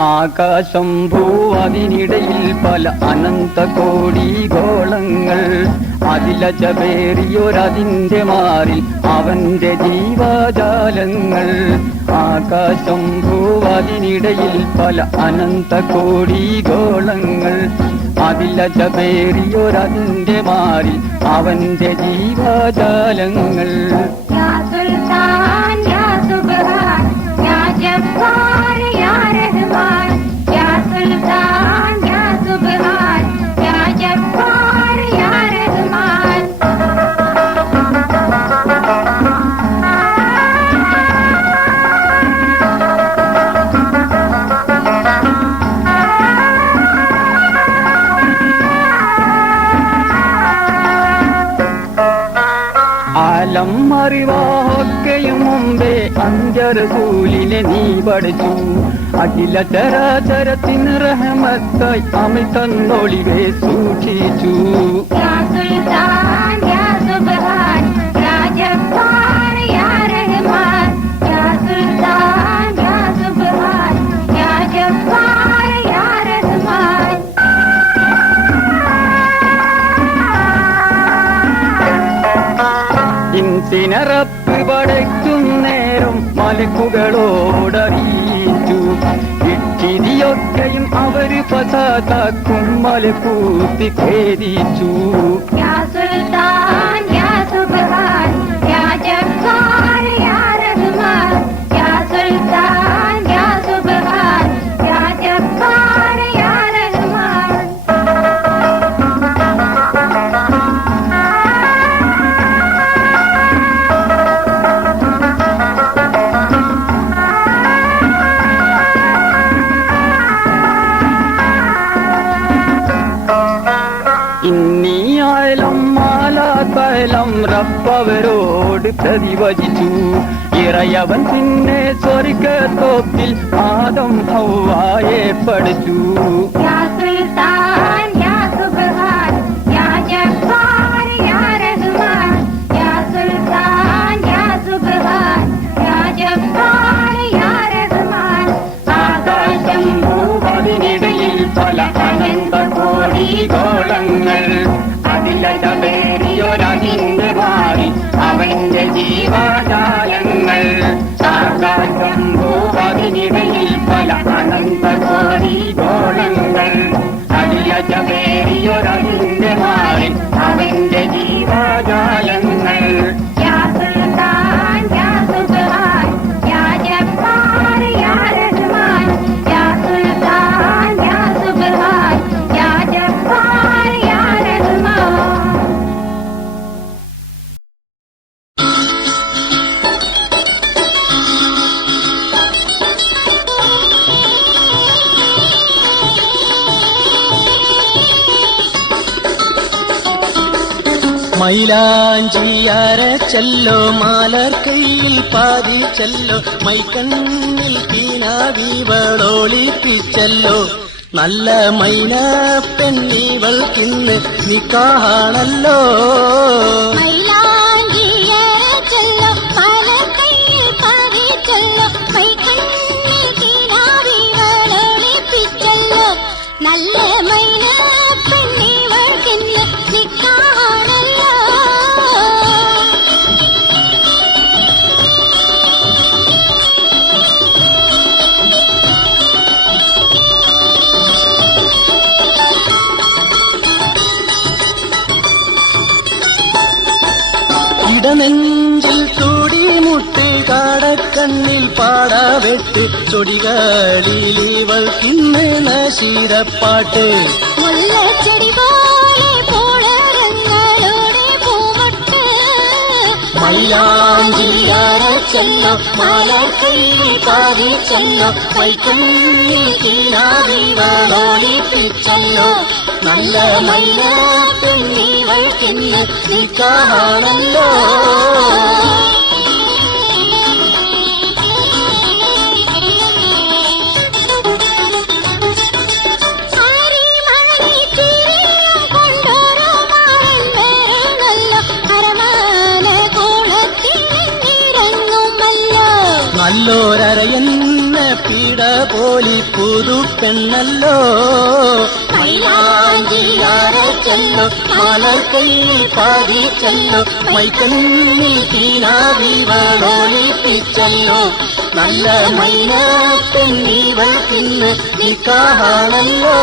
ആകാശം ഭൂവതിനിടയിൽ പല അനന്ത കോടി ഗോളങ്ങൾ. അതിലചപേറിയൊരതിന്റെ മാറി അവന്റെ ജീവജാലങ്ങൾ. ആകാശം ഭൂവതിനിടയിൽ പല അനന്ത കോടി ഗോളങ്ങൾ. അതിലചപേറിയൊരതിന്റെ മാറി അവന്റെ ജീവജാലങ്ങൾ. യാ സുൽത്താൻ യാ സുബ്ഹാൻ യാ അഞ്ചരസൂലിനെ നീ പഠിച്ചു. അഖില ചരാചരത്തിന് റഹമത്തായി അമിൽ തന്നൊളിവെ സൂക്ഷിച്ചു. മലക്കുകളോടറിയിച്ചു ഇട്ടിരിയൊക്കെയും അവർ പശ്ചാത്താക്കും മലക്കൂത്തി ഖേദിച്ചു. إني عالم على تعلم ரப்பவரோடு பிரதிவஜிச்சு இறையவன் சின்னே சொர்க்க தோப்பில் ஆதம் ஹவ்வா ஏற்படுச்சு ഭൂപതിനിടയിൽ പല അനന്ത കോടി ഗോളങ്ങൾ അതിലതേറിയൊരതിന്റെ മാറി അവന്റെ ജീവജാലങ്ങൾ മൈലാഞ്ചിയരച്ചല്ലോ മാലർ കയ്യിൽ പാതി ചെല്ലോ മൈക്കണ്ണിൽ കീനാവീവളോളിപ്പിച്ചല്ലോ നല്ല മൈന പെണ്ണീവൾക്കിന്ന് നിക്കാണല്ലോ நெஞ்சில் சூடி முட்டி காடக்கண்ணில் பாடா வெட்டு சொடிகளில் இவள் கிண்ணென சீரப்பாட்டு மயிலாஞ்சியார செல்லம் பாதி செல்லம் கை கண்ணில் നല്ല നല്ല പെണ്ണീവൾക്കിന്ന് നിൽക്കാണല്ലോ ആരിമണി പോലി പുതു പെണ്ണല്ലോ പോലി പുതുപ്പെണ്ണല്ലോ മൈലാഞ്ചിയാരച്ചല്ലോ മലർക്കൈയിൽ പാതിച്ചല്ലോ മൈക്കണ്ണി തീനാവിവളൊളിപ്പിച്ചല്ലോ നല്ല മൈന പെണ്ണീവൾ തിന്ന് നിക്കാഹാണല്ലോ.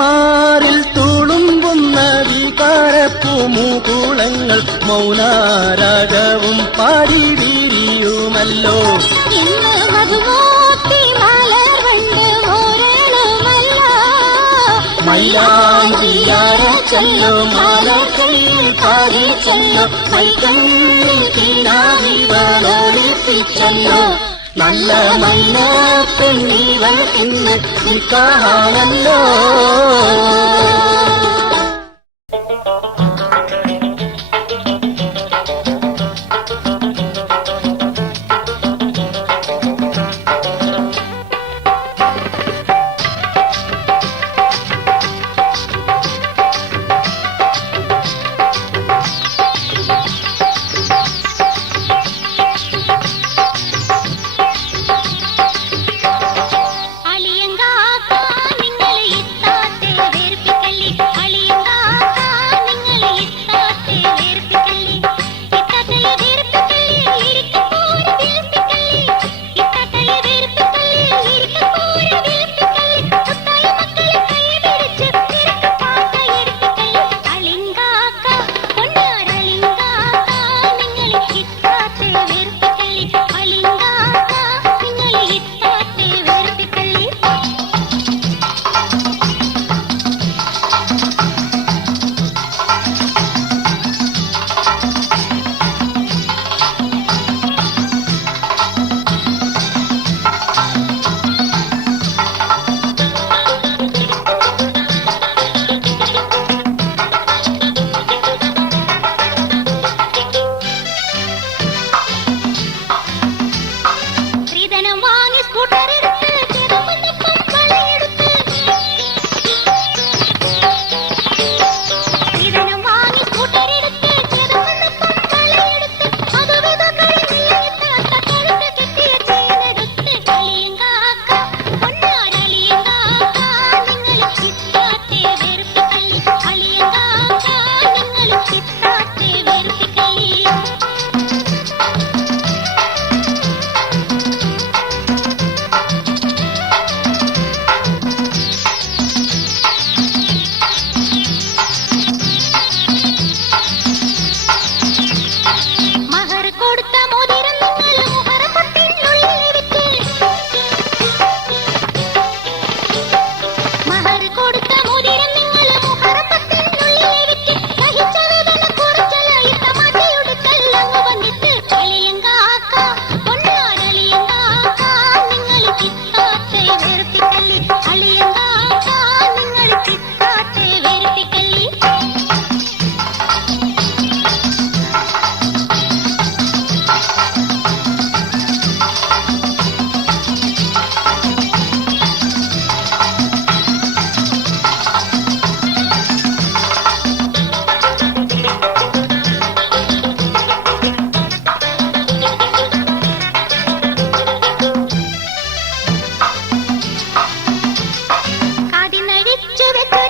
തിരിമാറിൽ തുളുമ്പുന്ന വികാരപ്പൂമുകുളങ്ങൾ മൗനാരാഗവും പാടി വിരിയുമല്ലോ ഇന്ന് മധുമൂർത്തി മലർവണ്ട് മോരണമല്ല മൈലാഞ്ചിയാര ചെല്ലോ മാലക്കൈയിൽ പാതി ചെല്ലോ മൈക്കണ്ണിൽ തീനാവിവളൊളിപ്പിച്ചല്ലോ നല്ല നല്ല പെണ്ണീവൾ ഇന്ന് നിക്കാഹാണല്ലോ picture it.